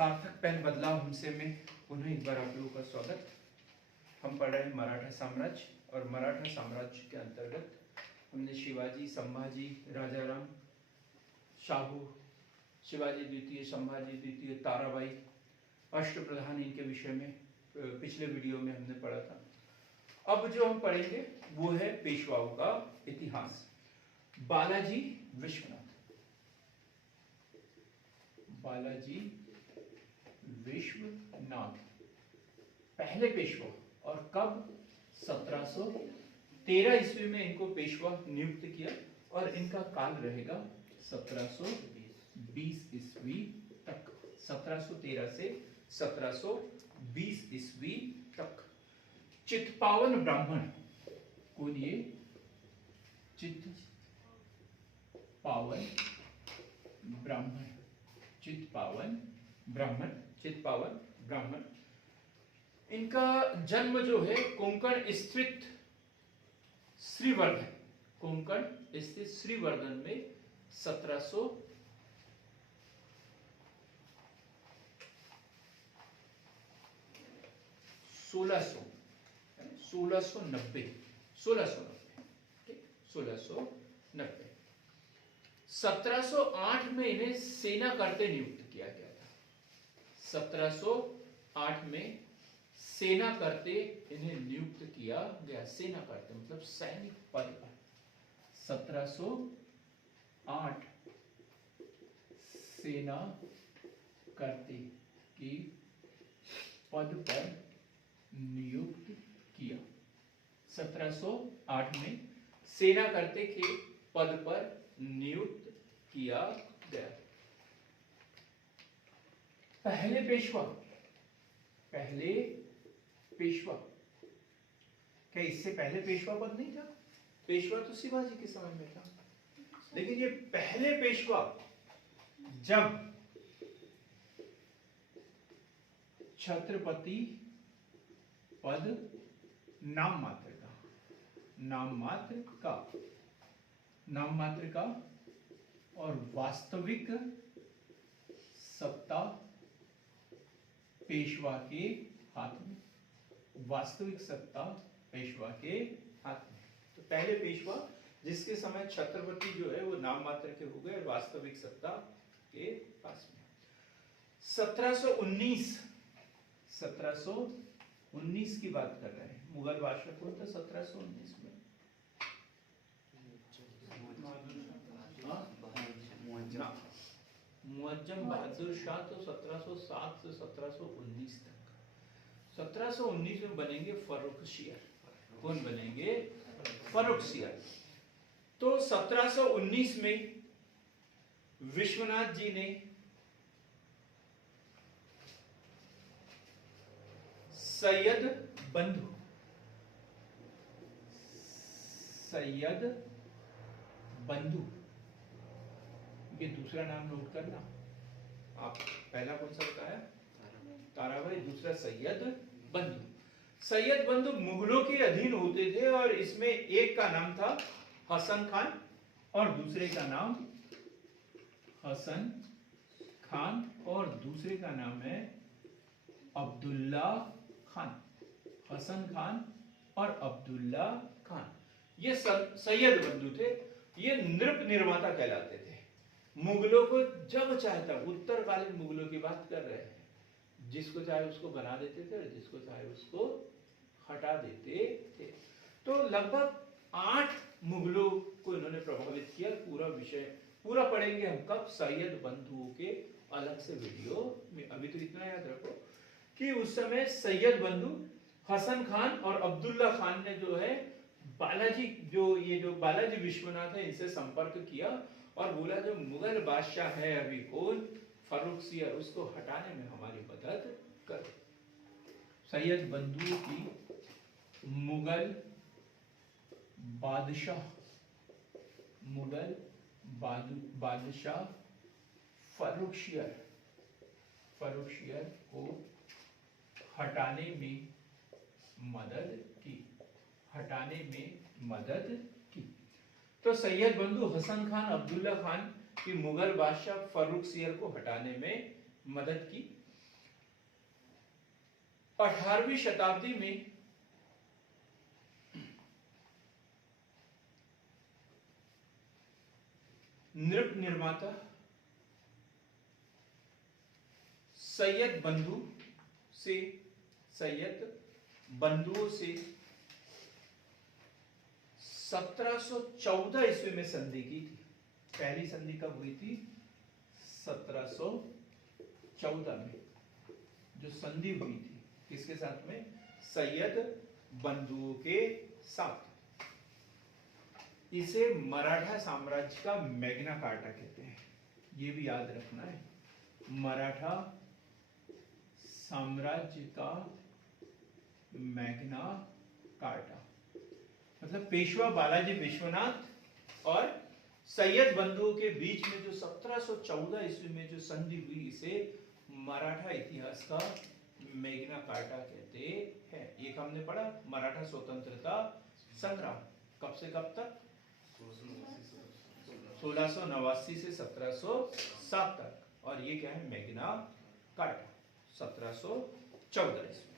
सार्थक पेन बदलाव हमसे में पुनः एक बार आप लोगों का स्वागत। हम पढ़ रहे हैं मराठा साम्राज्य और मराठा साम्राज्य के अंतर्गत हमने शिवाजी, संभाजी, राजाराम, शाहू, शिवाजी द्वितीय, संभाजी द्वितीय, ताराबाई, अष्टप्रधान, इनके विषय में पिछले वीडियो में हमने पढ़ा था। अब जो हम पढ़ेंगे वो है पेशवाओं का इतिहास। बालाजी विश्वनाथ, बालाजी विश्वनाथ पहले पेशवा, और कब? 1713 ईस्वी में इनको पेशवा नियुक्त किया और इनका काल रहेगा 1720 ईस्वी तक। 1713 से 1720 ईस्वी तक। चित्पावन ब्राह्मण, कौन ये? चित्पावन ब्राह्मण, चित्पावन ब्राह्मण, चित्पावन ब्राह्मण। इनका जन्म जो है कोंकण स्थित श्रीवर्धन, कोंकण स्थित श्रीवर्धन में 1690। 1708 में इन्हें सेना करते नियुक्त किया गया था। 1708 में सेना करते इन्हें नियुक्त किया गया। सेना करते मतलब सैनिक पद पर। 1708 सेना करते की पद पर नियुक्त किया। 1708 में सेना करते के पद पर नियुक्त किया गया। पहले पेशवा, पहले पेशवा, क्या इससे पहले पेशवा पद नहीं था? पेशवा तो शिवाजी के समय में था, लेकिन ये पहले पेशवा जब छत्रपति पद नाम मात्र का, नाम मात्र का और वास्तविक सत्ता पेशवा के हाथ में, वास्तविक सत्ता पेशवा के हाथ में। तो पहले पेशवा जिसके समय छत्रपति जो है वो नाम मात्र के हो गए और वास्तविक सत्ता के पास में। 1719 की बात कर रहे हैं। मुगल बादशाह कौन था 1719 में? मुअज्जम बहादुर शाह। तो 1707 से 1719 तक। 1719 में बनेंगे फर्रुखसियर। कौन बनेंगे? फर्रुखसियर। तो 1719 में विश्वनाथ जी ने सैयद बंधु, ये दूसरा नाम नोट करना आप। पहला कौन सा बताया? ताराबाई। दूसरा सैयद बंधु। सैयद बंधु मुगलों के अधीन होते थे और इसमें एक का नाम था हसन खान और दूसरे का नाम हसन खान और दूसरे का नाम है अब्दुल्ला खान। हसन खान और अब्दुल्ला खान, ये सैयद बंधु थे। ये नृप निर्माता कहलाते थे। मुगलों को जब चाहता, उत्तरकालीन मुगलों की बात कर रहे हैं, जिसको चाहे उसको बना देते थे और जिसको चाहे उसको हटा देते थे। तो लगभग 8 मुगलों को इन्होंने प्रभावित किया। पूरा विषय पूरा पढ़ेंगे हम कब? सैयद बंधुओं के अलग से वीडियो में। अभी तो इतना याद रखो कि उस समय सैयद बंधु हसन खान और अब्दुल्ला खान ने जो है बालाजी, जो बालाजी विश्वनाथ है, इनसे संपर्क किया और बोला जो मुगल बादशाह है अभी कौन? फर्रुखसियर, उसको हटाने में हमारी मदद कर। सैयद बंधु की मुगल बादशाह फर्रुखसियर को हटाने में मदद की। तो सैयद बंधु हसन खान, अब्दुल्ला खान की मुगल बादशाह फर्रुखसियर को हटाने में मदद की। 18वीं शताब्दी में नृप निर्माता सैयद बंधुओं से 1714 ईस्वी में संधि की थी। पहली संधि कब हुई थी? 1714 में जो संधि हुई थी, किसके साथ में? सैयद बंधुओं के साथ। इसे मराठा साम्राज्य का मैग्ना कार्टा कहते हैं, ये भी याद रखना है। मराठा साम्राज्य का मैग्ना कार्टा मतलब पेशवा बालाजी विश्वनाथ और सैयद बंधुओं के बीच में जो 1714 ईस्वी में जो संधि हुई, इसे मराठा इतिहास का मैग्ना कार्टा कहते हैं। एक हमने पढ़ा मराठा स्वतंत्रता संग्राम, कब से कब तक? 1689 से 1707 तक। और ये क्या है? मैग्ना कार्टा 1714 ईस्वी।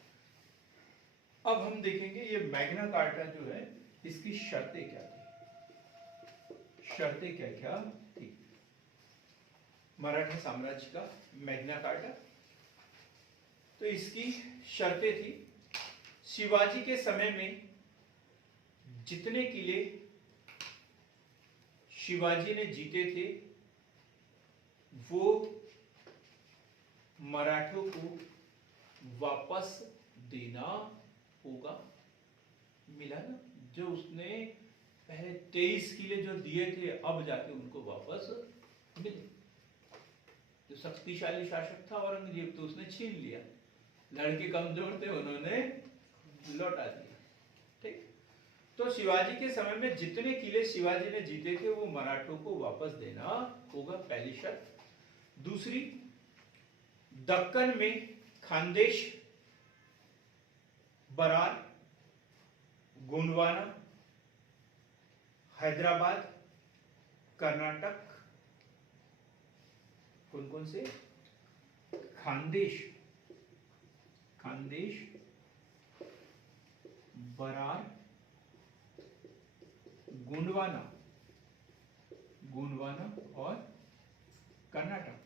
अब हम देखेंगे ये मैग्ना कार्टा जो है, इसकी शर्तें क्या थी। शर्तें क्या क्या थी मराठा साम्राज्य का मैग्ना कार्टा? तो इसकी शर्तें थी, शिवाजी के समय में जितने किले शिवाजी ने जीते थे वो मराठों को वापस देना होगा। मिला ना? जो उसने पहले 23 किले जो दिए थे, अब जाके उनको वापस मिले। जो शक्तिशाली शासक था औरंगजेब, तो उसने छीन लिया। लड़के कमजोर थे, उन्होंने लौटा दिया। ठीक। तो शिवाजी के समय में जितने किले शिवाजी ने जीते थे वो मराठों को वापस देना होगा, पहली शर्त। दूसरी, दक्कन में खानदेश, बरार, गोंडवाना, हैदराबाद, कर्नाटक, कौन कौन से? खानदेश, बरार, गोंडवाना और कर्नाटक।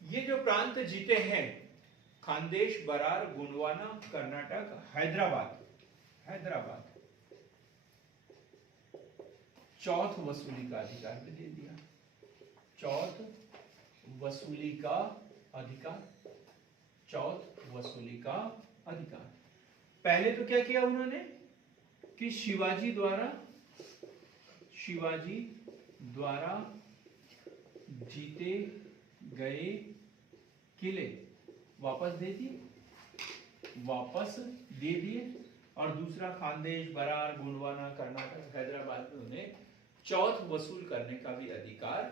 ये जो प्रांत जीते हैं, खानदेश, बरार, गोंडवाना, कर्नाटक, हैदराबाद, चौथ वसूली का अधिकार भी दे दिया। चौथ वसूली का अधिकार। पहले तो क्या किया उन्होंने कि शिवाजी द्वारा जीते गए किले वापस दे दिए। और दूसरा, खानदेश, बरार, गोंडवाना, कर्नाटक, हैदराबाद में उन्हें चौथ वसूल करने का भी अधिकार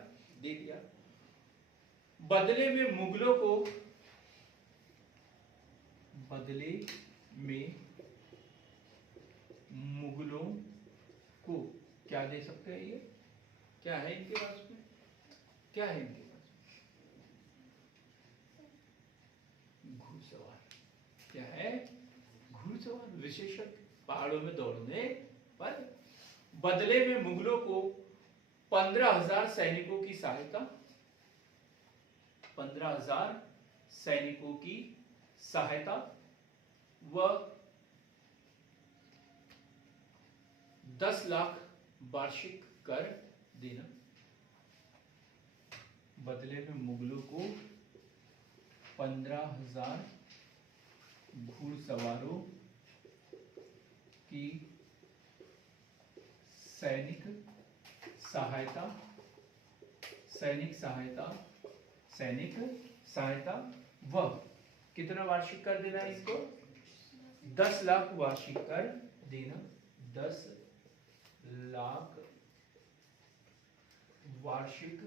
दे दिया। बदले में मुगलों को क्या दे सकते हैं? ये क्या है इनके पास में? घुड़सवार। क्या है? घुड़सवार, विशेषज्ञ, पहाड़ों में दौड़ने पर। बदले में मुगलों को 15,000 सैनिकों की सहायता, 15,000 सैनिकों की सहायता व 10 लाख वार्षिक कर देना। बदले में मुगलों को 15,000 घुड़सवारों की सैनिक सहायता व कितना वार्षिक कर देना इसको? 10 लाख वार्षिक कर देना। 10 लाख वार्षिक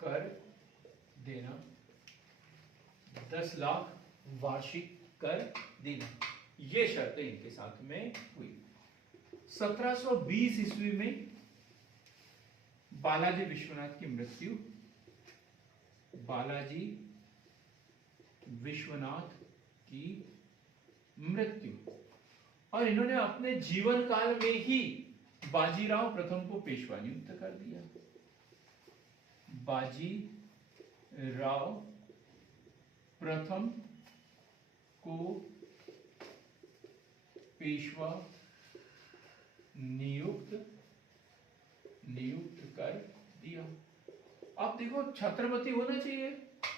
कर देना। 10 लाख वार्षिक कर देना। ये शर्तें इनके साथ में हुई। 1720 ईस्वी में बालाजी विश्वनाथ की मृत्यु। बालाजी विश्वनाथ की मृत्यु। और इन्होंने अपने जीवन काल में ही बाजीराव प्रथम को पेशवा नियुक्त कर दिया। बाजीराव प्रथम को पेशवा नियुक्त कर दिया। आप देखो, छत्रपति होना चाहिए,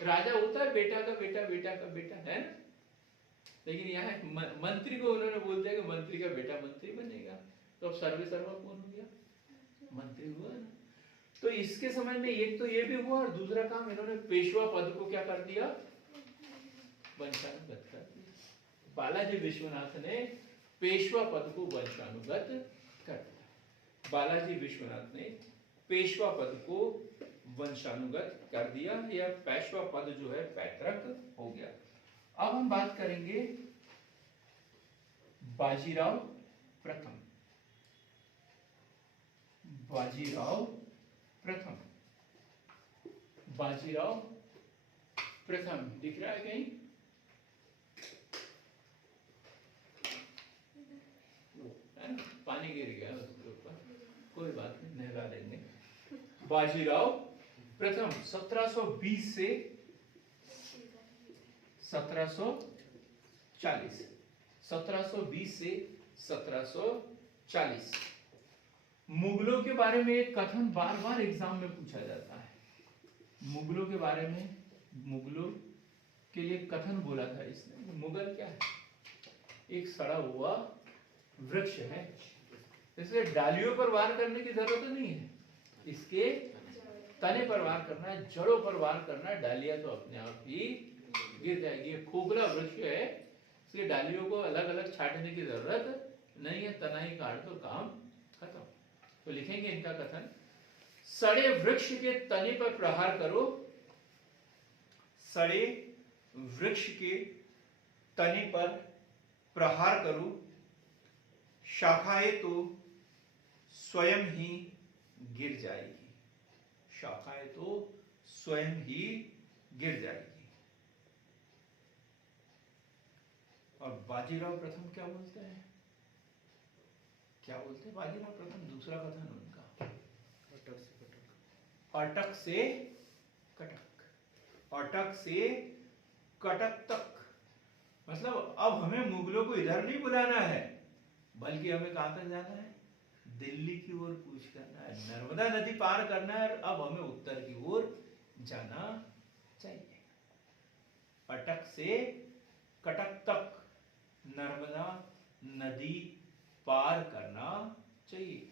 राजा होता है बेटा का बेटा, बेटा का बेटा, है ना? लेकिन यहाँ मंत्री को उन्होंने बोल दिया कि मंत्री का बेटा मंत्री बनेगा, तो अब सर्वे सर्वा कौन हो गया? मंत्री हुआ ना। तो इसके समय में एक तो ये भी हुआ, और दूसरा काम इन्होंने पेशवा पद को क्या कर दिया? वंशानुगत कर दिया। बालाजी विश्वनाथ ने पेशवा पद को वंशानुगत कर दिया। बालाजी विश्वनाथ ने पेशवा पद को वंशानुगत कर दिया। यह पेशवा पद जो है पैतृक हो गया। अब हम बात करेंगे बाजीराव प्रथम। बाजीराव प्रथम, बाजीराव प्रथम दिख रहा है कहीं? पानी गिर गया उसके ऊपर, कोई बात नहीं, नहला देंगे। बाजीराव प्रथम 1720 से 1740, 1720 से 1740। मुगलों के बारे में एक कथन बार बार एग्जाम में पूछा जाता है। मुगलों के बारे में, मुगलों के लिए कथन बोला था इसने। मुगल क्या है? एक सड़ा हुआ वृक्ष है, इसलिए डालियों पर वार करने की जरूरत नहीं है, इसके तने पर वार करना है, जड़ों पर वार करना है। डालियां तो अपने आप ही गिर जाएगी। ये खोखला वृक्ष है, इसलिए डालियों को अलग अलग छाटने की जरूरत नहीं है, तना ही काट दो, काम खत्म। तो लिखेंगे इनका कथन, सड़े वृक्ष के तने पर प्रहार करो, सड़े वृक्ष के तने पर प्रहार करो, शाखाएं तो स्वयं ही गिर जाएगी, शाखाएं तो स्वयं ही गिर जाएगी। और बाजीराव प्रथम क्या बोलते हैं? क्या बोलते हैं बाजीराव प्रथम? दूसरा कथन उनका, अटक से कटक, अटक से कटक तक। मतलब अब हमें मुगलों को इधर नहीं बुलाना है, बल्कि हमें कहां तक जाना है? दिल्ली की ओर कूच करना है, नर्मदा नदी पार करना है। अब हमें उत्तर की ओर जाना चाहिए। अटक से कटक तक नर्मदा नदी पार करना चाहिए।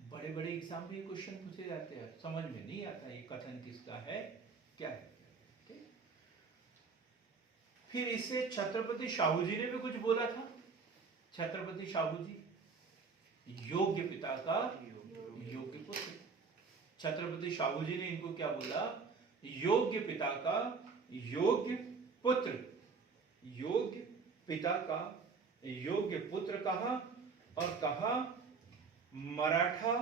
बड़े बड़े एग्जाम में क्वेश्चन पूछे जाते हैं, समझ में नहीं आता ये कथन किसका है, क्या है। फिर इससे छत्रपति शाहू जी ने भी कुछ बोला था। छत्रपति शाहू जी, योग्य पिता का योग्य पुत्र। छत्रपति शाहू जी ने इनको क्या बोला? योग्य पिता का योग्य पुत्र, योग्य पिता का योग्य पुत्र कहा, और कहा मराठा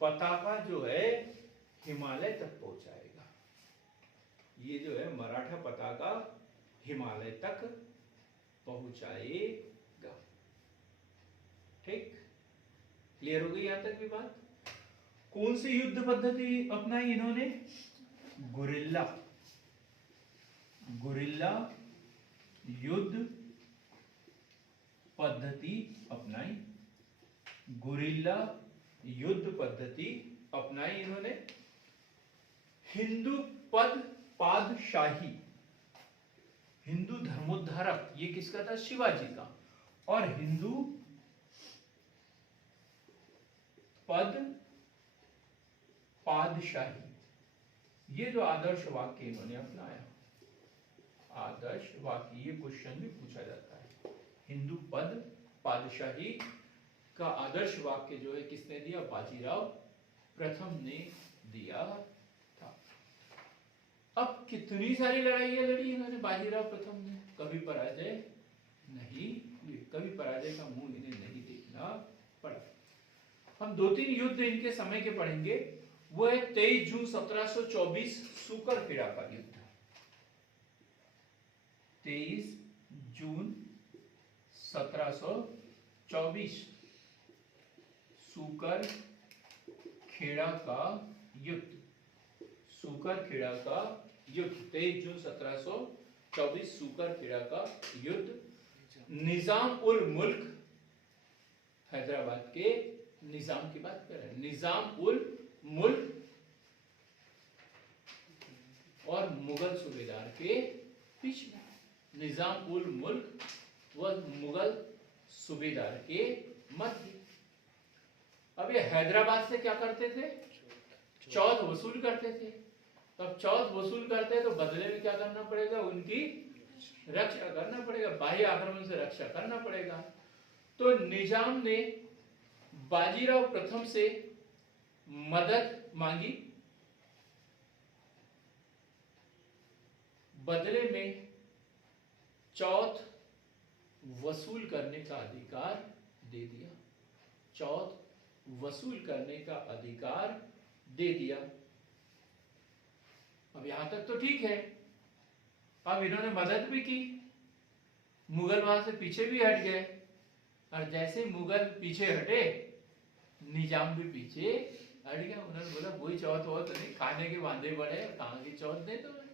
पताका जो है हिमालय तक पहुंचाएगा। ये जो है मराठा पताका हिमालय तक पहुंचाएगा। ठीक, क्लियर हो गई यहां तक भी बात? कौन सी युद्ध पद्धति अपनाई इन्होंने? गुरिल्ला, गुरिल्ला युद्ध पद्धति अपनाई, गुरिल्ला युद्ध पद्धति अपनाई इन्होंने। हिंदू पद पादशाही, हिंदू धर्मोद्धारक, ये किसका था? शिवाजी का। और हिंदू पद पादशाही, ये जो आदर्श वाक्य इन्होंने अपनाया, आदर्श वाक्य, ये क्वेश्चन भी पूछा जाता है। हिंदू पद पादशाही का आदर्श वाक्य जो है किसने दिया? बाजीराव प्रथम ने दिया था। अब कितनी सारी लड़ाइयां लड़ी इन्होंने बाजीराव प्रथम ने, कभी पराजय नहीं हुई, कभी पराजय का मुंह इन्हें नहीं देखना पड़ा। हम 2-3 युद्ध इनके समय के पढ़ेंगे। वो है 23 जून 1724 सुकरखेड़ा का युद्ध। 23 जून 1724 सूकर खेड़ा का युद्ध। सूकर खेड़ा का युद्ध 23 जून 1724 सूकर खेड़ा का युद्ध। निजाम उल मुल्क, हैदराबाद के निजाम की बात कर रहे हैं, निजाम उल मुल्क और मुगल सूबेदार के बीच में, निजाम उल मुल्क व मुगल सूबेदार के मध्य। अब ये हैदराबाद से क्या करते थे? चौथ वसूल करते थे। अब चौथ वसूल करते हैं तो बदले में क्या करना पड़ेगा? उनकी रक्षा करना पड़ेगा, बाह्य आक्रमण से रक्षा करना पड़ेगा। तो निजाम ने बाजीराव प्रथम से मदद मांगी, बदले में चौथ वसूल करने का अधिकार दे दिया। चौथ वसूल करने का अधिकार दे दिया। अब यहां तक तो ठीक है। अब इन्होंने मदद भी की, मुगल वहां से पीछे भी हट गए, और जैसे मुगल पीछे हटे निजाम भी पीछे हट गया। उन्होंने बोला कोई चौथ हो तो नहीं, खाने के वांदे पड़े, कहां की चौथ दे तुम्हें,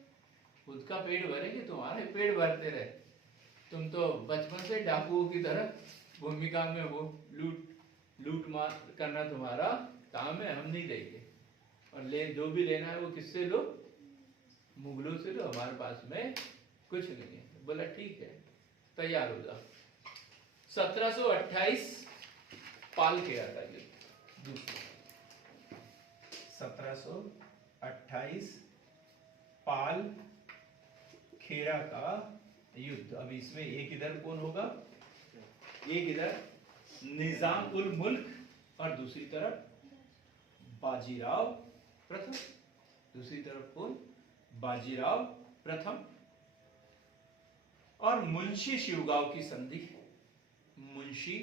खुद का पेट भरेंगे, तुम्हारे पेट भरते रहे, तुम तो बचपन से डाकुओं की तरह भूमिका में हो, लूट मार करना तुम्हारा काम है, हम नहीं देंगे, और ले जो भी लेना है वो किससे लो? मुगलों से लो, हमारे पास में कुछ नहीं है। बोला ठीक है, तैयार हो जाओ। 1728 पाल खेड़ा का युद्ध, 1728 पाल खेड़ा का युद्ध। अब इसमें एक इधर कौन होगा? एक इधर निजाम उल मुल्क और दूसरी तरफ बाजीराव प्रथम। दूसरी तरफ कौन? बाजीराव प्रथम। और मुंशी शिवगांव की संधि, मुंशी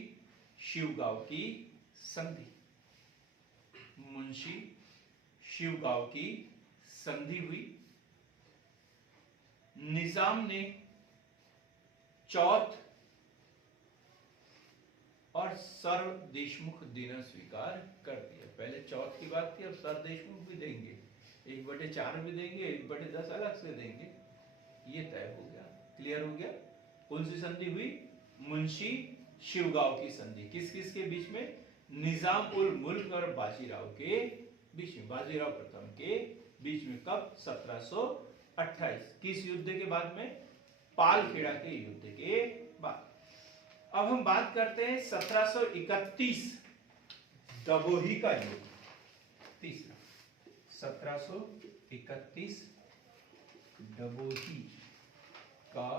शिवगांव की संधि, मुंशी शिवगांव की संधि हुई। निजाम ने चौथ और सर देशमुख देना स्वीकार कर दिया। पहले चौथ की बात थी, अब सर देशमुख भी देंगे, 1/4 भी देंगे, 1/10 अलग से देंगे। ये तय हो गया, क्लियर हो गया। कौन सी संधि हुई? मुंशी शिवगांव की संधि। किस किस के बीच में? निजाम उल मुल्क और बाजीराव के बीच में, बाजीराव प्रथम के बीच में। कब? 1728। किस युद्ध के बाद में? पाल खेड़ा के युद्ध के बाद। अब हम बात करते हैं 1731 डभोही का युद्ध। तीसरा 1731 डभोही का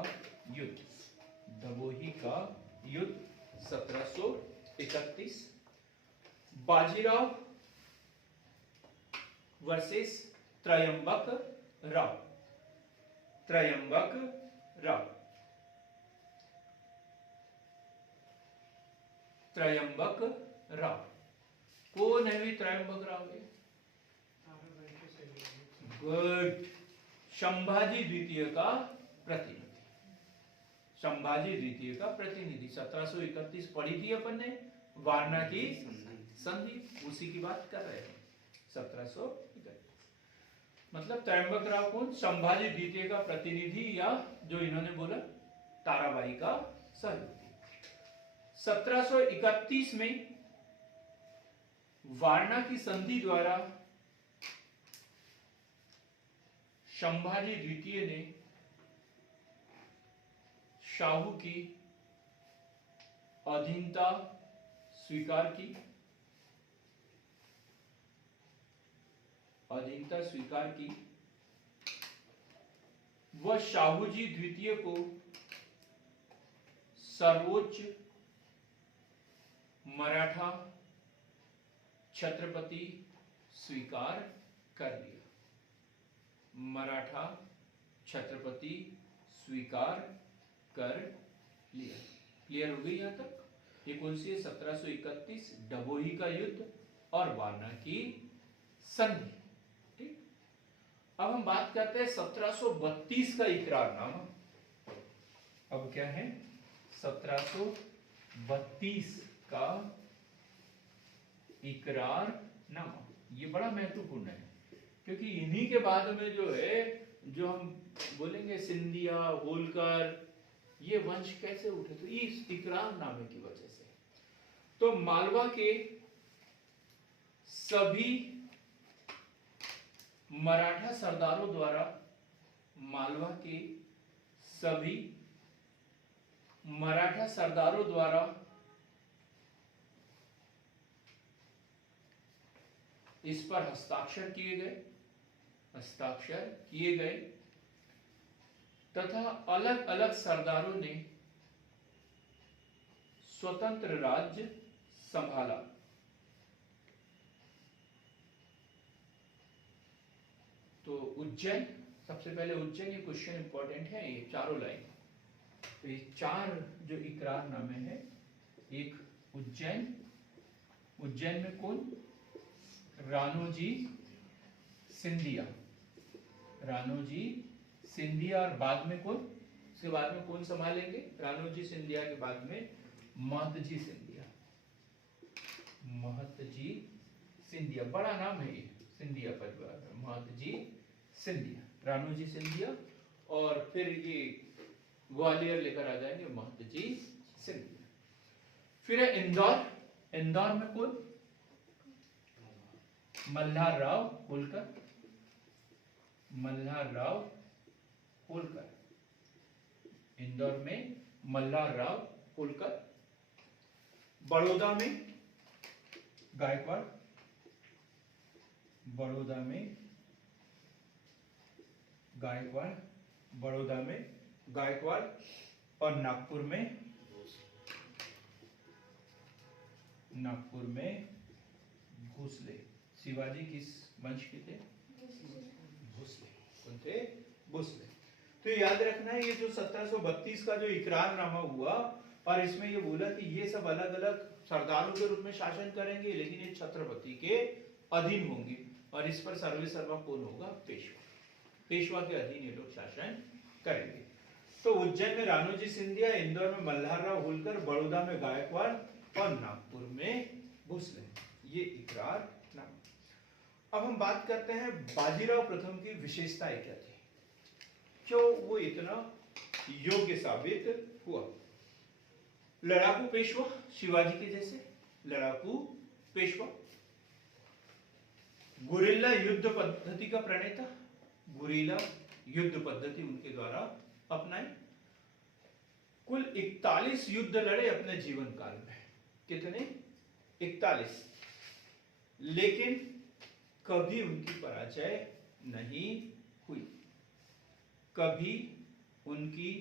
युद्ध, डभोही का युद्ध 1731। बाजीराव वर्सेस त्रयंबक राव, त्रयंबक राव, त्रयंबक राव। कौन है भी त्रयंबक राव? गुड, संभाजी द्वितीय का प्रतिनिधि, संभाजी द्वितीय का प्रतिनिधि। 1731 पढ़ी थी अपन ने, वारणा की संधि, उसी की बात कर रहे हैं। 1731 मतलब त्रयंबक राव कौन? संभाजी द्वितीय का प्रतिनिधि, या जो इन्होंने बोला ताराबाई का सहयोगी। 1731 में वारणा की संधि द्वारा संभाजी द्वितीय ने शाहू की अधीनता स्वीकार की, अधीनता स्वीकार की। वह शाहू जी द्वितीय को सर्वोच्च मराठा छत्रपति स्वीकार कर लिया, मराठा छत्रपति स्वीकार कर लिया। क्लियर हो गई यहां तक? ये कौन सी है? 1731 डभोही का युद्ध और वारणा की संधि। ठीक, अब हम बात करते हैं 1732 का इकरारनामा। अब क्या है 1732 का इकरारनामा। ये बड़ा महत्वपूर्ण है क्योंकि इन्हीं के बाद में जो है, जो हम बोलेंगे सिंधिया, होलकर, ये वंश कैसे उठे, तो इस इकरारनामे की वजह से। तो मालवा के सभी मराठा सरदारों द्वारा, मालवा के सभी मराठा सरदारों द्वारा इस पर हस्ताक्षर किए गए तथा अलग अलग सरदारों ने स्वतंत्र राज्य संभाला। तो उज्जैन, सबसे पहले उज्जैन, ये क्वेश्चन इंपॉर्टेंट है, ये चारों लाइन। तो ये चार जो इकरारनामे हैं, एक उज्जैन, उज्जैन में कौन, राणोजी सिंधिया, राणोजी सिंधिया, और बाद में कौन, उसके बाद में कौन संभालेंगे, राणोजी सिंधिया के बाद में महतजी सिंधिया, महतजी सिंधिया, बड़ा नाम है ये, सिंधिया परिवार, महतजी सिंधिया, राणोजी सिंधिया, और फिर ये ग्वालियर लेकर आ जाएंगे महतजी सिंधिया। फिर है इंदौर, इंदौर में कौन, मल्हार राव होलकर, मल्हार राव होलकर, इंदौर में मल्हार राव होलकर। बड़ौदा में गायकवाड़, बड़ौदा में गायकवाड़, बड़ौदा में गायकवाड़, और नागपुर में, नागपुर में भोसले। शिवाजी किस वंश के थे, भोसले, कौन थे, भोसले। तो याद रखना है, ये जो 1732 का जो इकरारनामा हुआ, और इसमें ये बोला कि ये सब अलग अलग सरदारों के रूप में शासन करेंगे, लेकिन ये छत्रपति के अधीन होंगे, और इस पर सर्वे सर्वा कौन होगा, पेशवा, पेशवा के अधीन ये लोग शासन करेंगे। तो उज्जैन में राणोजी सिंधिया, इंदौर में मल्हार राव होलकर, बड़ौदा में गायकवाड़, और नागपुर में भोसले, ये इकरारनामा। अब हम बात करते हैं बाजीराव प्रथम की विशेषताएं क्या थी, क्यों वो इतना योग्य साबित हुआ। लड़ाकू पेशवा, शिवाजी के जैसे लड़ाकू पेशवा, गुरिल्ला युद्ध पद्धति का प्रणेता, गुरिल्ला युद्ध पद्धति उनके द्वारा अपनाई। कुल 41 युद्ध लड़े अपने जीवन काल में, कितने, 41, लेकिन कभी उनकी पराजय नहीं हुई, कभी उनकी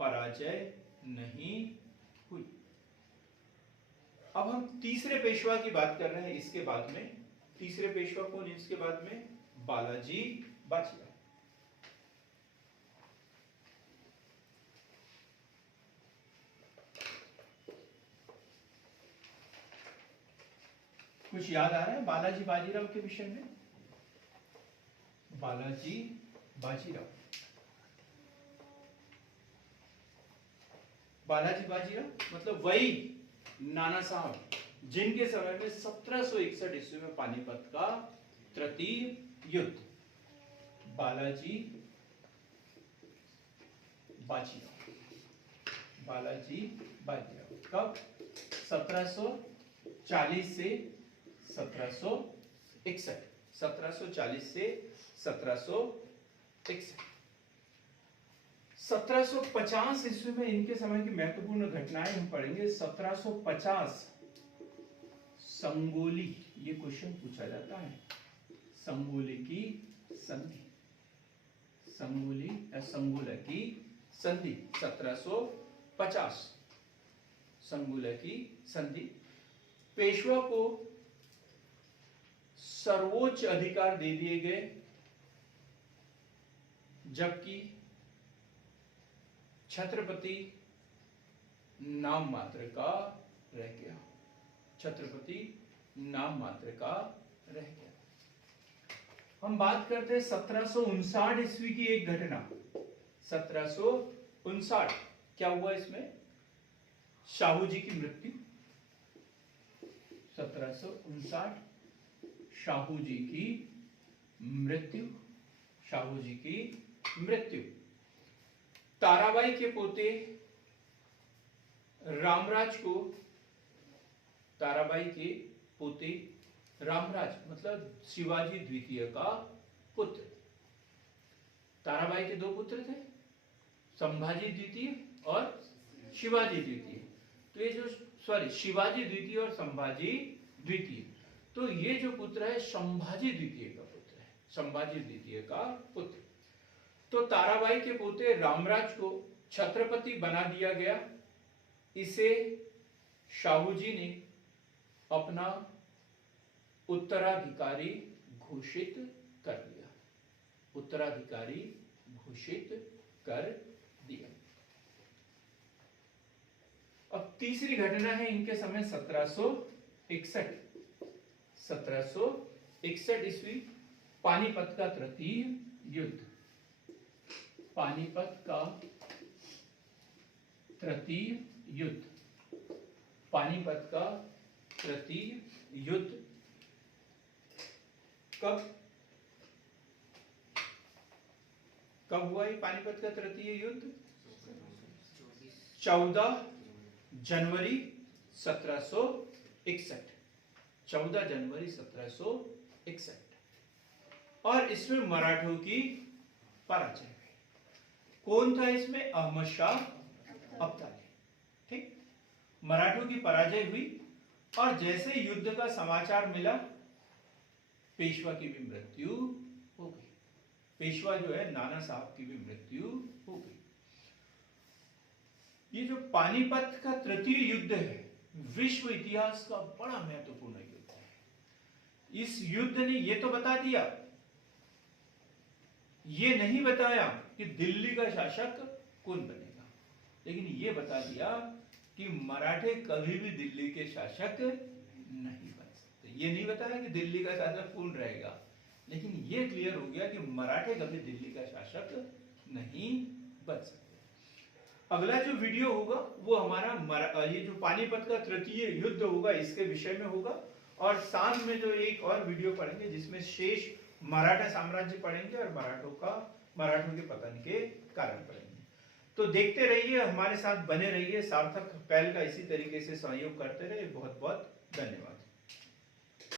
पराजय नहीं हुई। अब हम तीसरे पेशवा की बात कर रहे हैं इसके बाद में। तीसरे पेशवा कौन, इसके बाद में बालाजी बाजीराव। कुछ याद आ रहा है बालाजी बाजीराव के विषय में, बालाजी बाजीराव, बालाजी बाजीराव मतलब वही नाना साहब जिनके समय में 1761 ईस्वी में पानीपत का तृतीय युद्ध, बालाजी बाजीराव, बालाजी बाजीराव कब, 1740 से 1761, 1740 से 1761। 1750 ईस्वी में इनके समय की महत्वपूर्ण घटनाएं हम पढ़ेंगे। 1750 संगोली, ये क्वेश्चन पूछा जाता है, संगोली की संधि, संगोली या संगोला की संधि, 1750 संगोला की संधि। पेशवा को सर्वोच्च अधिकार दे दिए गए, जबकि छत्रपति नाम मात्र का रह गया, छत्रपति नाम मात्र का रह गया। हम बात करते हैं 1759 ईस्वी की एक घटना, 1759 क्या हुआ इसमें? शाहू जी की मृत्यु 1759, शाहू जी की मृत्यु, शाहू जी की मृत्यु। ताराबाई के पोते रामराज को, ताराबाई के पोते रामराज मतलब शिवाजी द्वितीय का पुत्र। ताराबाई के दो पुत्र थे, संभाजी द्वितीय और शिवाजी द्वितीय। तो ये जो शिवाजी द्वितीय और संभाजी द्वितीय, तो ये जो पुत्र है संभाजी द्वितीय का पुत्र है, संभाजी द्वितीय का पुत्र। तो ताराबाई के पोते रामराज को छत्रपति बना दिया गया। इसे शाहू जी ने अपना उत्तराधिकारी घोषित कर दिया, उत्तराधिकारी घोषित कर दिया। अब तीसरी घटना है इनके समय 1761, 1761 ईस्वी, पानीपत का तृतीय युद्ध, पानीपत का तृतीय युद्ध, पानीपत का तृतीय युद्ध कब हुआ ये पानीपत का तृतीय युद्ध? 14 जनवरी 1761, 14 जनवरी 1761। और इसमें मराठों की पराजय हुई। कौन था इसमें? अहमद शाह अब्दाली। ठीक, मराठों की पराजय हुई और जैसे युद्ध का समाचार मिला, पेशवा की भी मृत्यु हो गई। पेशवा जो है नाना साहब की भी मृत्यु हो गई। ये जो पानीपत का तृतीय युद्ध है, विश्व इतिहास का बड़ा महत्वपूर्ण युद्ध है। इस युद्ध ने ये तो बता दिया, ये नहीं बताया कि दिल्ली का शासक कौन बनेगा, लेकिन ये बता दिया कि मराठे कभी भी दिल्ली के शासक नहीं बन सकते। ये नहीं बताया कि दिल्ली का शासक कौन रहेगा, लेकिन ये क्लियर हो गया कि मराठे कभी दिल्ली का शासक नहीं बन सकते। अगला जो वीडियो होगा वो हमारा ये जो पानीपत का तृतीय युद्ध होगा इसके विषय में होगा, और साथ में जो एक और वीडियो पढ़ेंगे जिसमें शेष मराठा साम्राज्य पढ़ेंगे और मराठों के पतन के कारण पढ़ेंगे। तो देखते रहिए, हमारे साथ बने रहिए, सार्थक पहल का इसी तरीके से सहयोग करते रहिए। बहुत बहुत धन्यवाद।